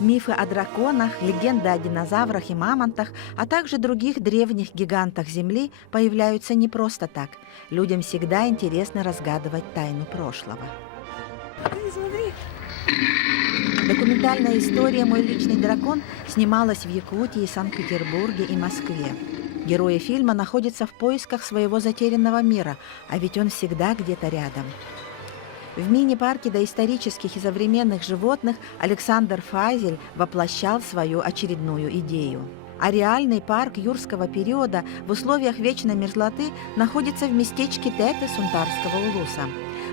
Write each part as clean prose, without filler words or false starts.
Мифы о драконах, легенды о динозаврах и мамонтах, а также других древних гигантах Земли появляются не просто так. Людям всегда интересно разгадывать тайну прошлого. Документальная история «Мой личный дракон» снималась в Якутии, Санкт-Петербурге и Москве. Герои фильма находятся в поисках своего затерянного мира, а ведь он всегда где-то рядом. В мини-парке доисторических и современных животных Александр Файзель воплощал свою очередную идею. А реальный парк юрского периода в условиях вечной мерзлоты находится в местечке Тепе Сунтарского улуса.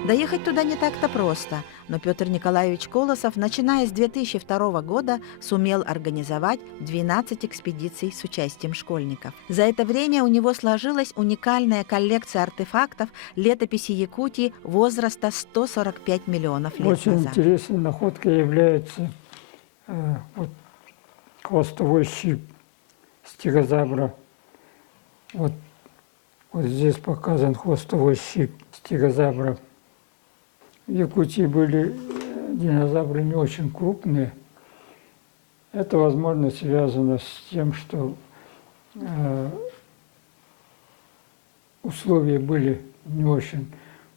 Доехать туда не так-то просто, но Петр Николаевич Колосов, начиная с 2002 года, сумел организовать 12 экспедиций с участием школьников. За это время у него сложилась уникальная коллекция артефактов летописи Якутии возраста 145 миллионов лет Очень назад. интересной находкой является хвостовой щип стегозавра. Вот здесь показан хвостовой щип стегозавра. В Якутии были динозавры не очень крупные. Это, возможно, связано с тем, что условия были не очень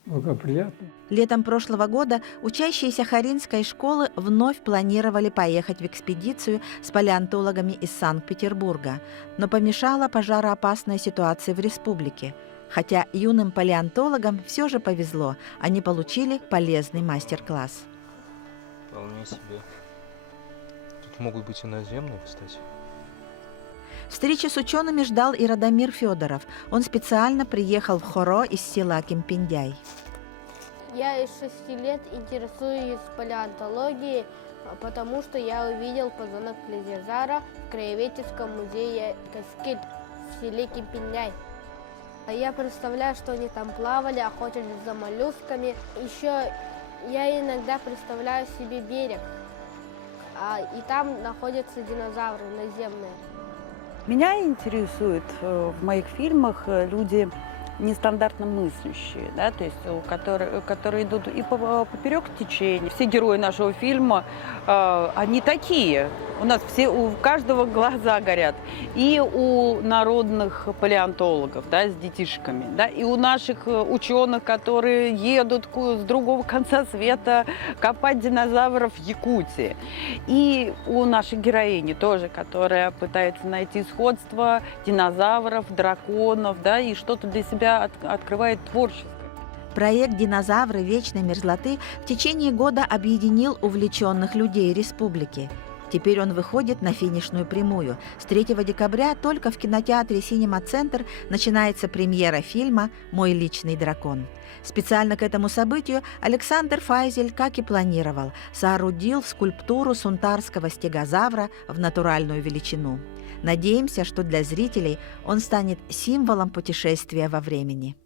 благоприятны. Летом прошлого года учащиеся Харинской школы вновь планировали поехать в экспедицию с палеонтологами из Санкт-Петербурга, но помешала пожароопасная ситуация в республике. Хотя юным палеонтологам все же повезло, они получили полезный мастер-класс. Вполне себе. Тут могут быть и наземные, кстати. Встречи с учеными ждал и Радомир Федоров. Он специально приехал в Хоро из села Кемпиндяй. Я из 6 лет интересуюсь палеонтологией, потому что я увидел позвонок плезиозавра в краеведческом музее Каскиль в селе Кемпиндяй. Я представляю, что они там плавали, охотились за моллюсками. Еще я иногда представляю себе берег, и там находятся динозавры наземные. Меня интересует в моих фильмах люди нестандартно мыслящие, да, то есть которые идут и поперек течения. Все герои нашего фильма, они такие. У нас у каждого глаза горят. И у народных палеонтологов, да, с детишками, да, и у наших ученых, которые едут с другого конца света копать динозавров в Якутии. И у нашей героини тоже, которая пытается найти сходство динозавров, драконов, да, и что-то для себя открывает творчество. Проект «Динозавры вечной мерзлоты» в течение года объединил увлеченных людей республики. Теперь он выходит на финишную прямую. С 3 декабря только в кинотеатре «Синема-центр» начинается премьера фильма «Мой личный дракон». Специально к этому событию Александр Файзель, как и планировал, соорудил скульптуру сунтарского стегозавра в натуральную величину. Надеемся, что для зрителей он станет символом путешествия во времени.